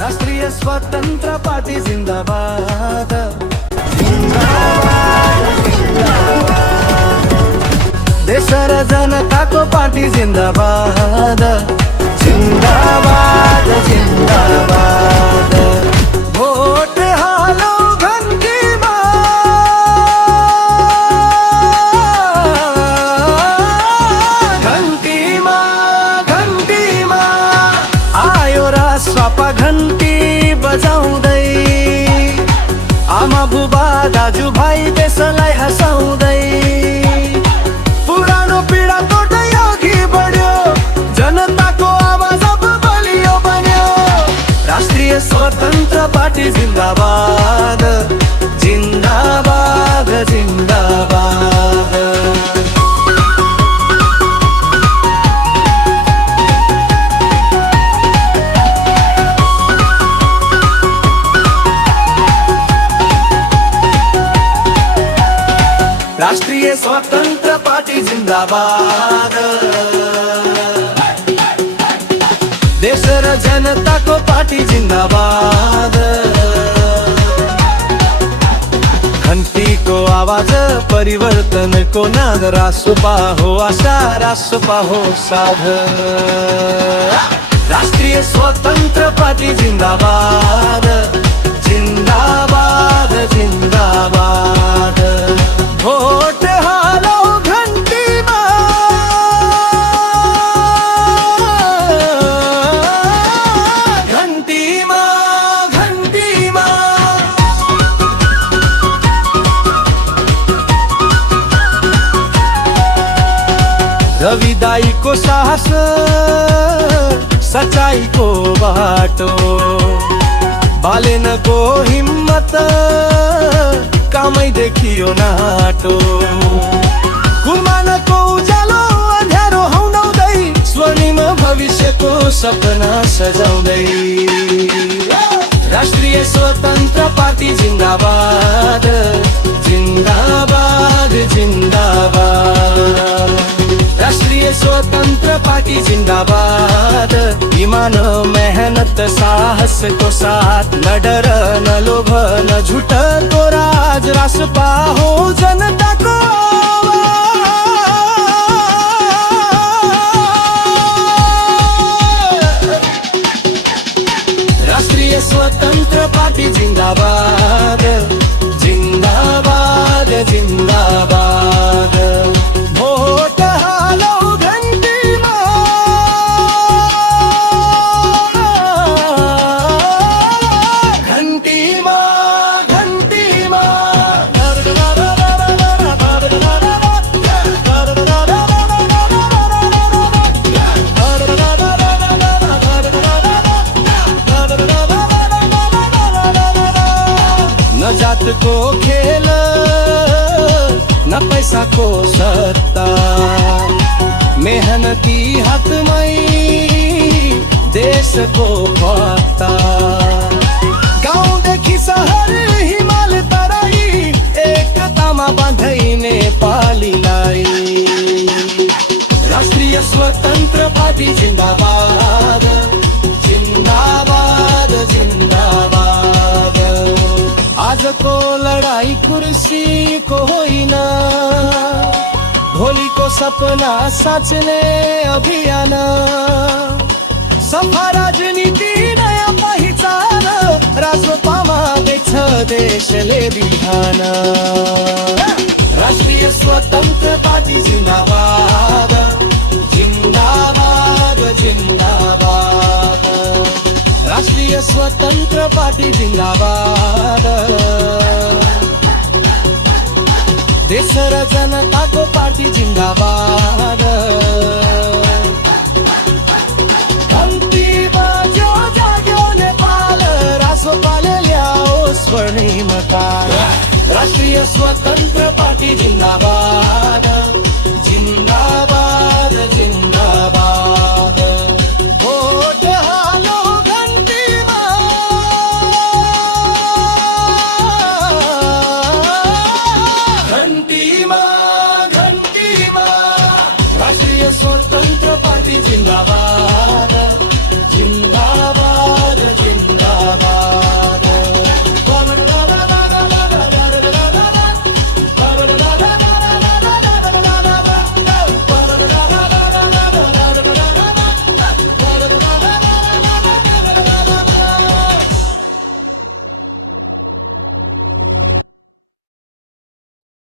राष्ट्रीय स्वतंत्र पार्टी जिंदाबाद, देशर जनता को पार्टी जिंदाबाद, जिंदाबाद जिंदाबाद। वोट हालो घंटी घंटी आयो रा स्वापा घंटी बजाउँदै, आमा बुबा दाजुभाइ देशलाई हँसाउँदै, पुरानो पीडा तोड्दै अघि बढ्यो, जनताको आवाज अब बलियो बन्यो। राष्ट्रिय स्वतन्त्र पार्टी जिन्दाबाद, जिन्दाबाद जिन्दाबाद। राष्ट्रीय स्वतंत्र पार्टी जिंदाबाद, देश र जनता को पार्टी जिंदाबाद। घंटी को आवाज परिवर्तन को नाद, रासपा हो आशा रासपा हो साध। राष्ट्रीय स्वतंत्र पार्टी जिंदाबाद, जिंदाबाद जिंदाबाद। वोट हालो घंटी घंटी रविदाई को साहस, सच्चाई को बाटो, बालेन को हिम्मत, कामै देखियो नाटो। गुमानको उज्यालो अँध्यारो हौनाउँदै, स्वर्णिम भविष्यको सपना सजाउँदै। राष्ट्रिय स्वतन्त्र पार्टी जिन्दाबाद, जिन्दाबाद जिन्दाबाद। राष्ट्रिय स्वतन्त्र पार्टी जिन्दाबाद। इमान मेहनत साहस को साथ, न डर न लोभ न झूठ को राज, रासपा हो जनता को राष्ट्रिय स्वतंत्र पार्टी जिंदाबाद, जिंदाबाद जिंदाबाद। वोट हालो घंटी न जात को खेल न पैसा को सत्ता, मेहनती हातमै देश को पत्ता। गाउँदेखि सहर हिमाल तराई, एकतामा बाँधै नेपालीलाई। राष्ट्रिय स्वतन्त्र पार्टी जिन्दाबाद, जिन्दाबाद जिन्दाबाद। आजको लडाई कुर्सी को होइन, भोलिको सपना साँच्ने अभियान। सफा राजनीति नयाँ पहिचान, रासपामा देख्छ देशले बिहान। राष्ट्रिय स्वतन्त्र पार्टी जिन्दाबाद, जिन्दाबाद जिन्दाबाद। राष्ट्रिय स्वतन्त्र पार्टी जिन्दाबाद। देश र जनता को पार्टी जिन्दाबाद। घंटी बज्यो जाग्यो नेपाल, रासपाले ल्याओ स्वर्णिम काल। राष्ट्रिय स्वतन्त्र पार्टी जिन्दाबाद, जिन्दाबाद जिन्दाबाद।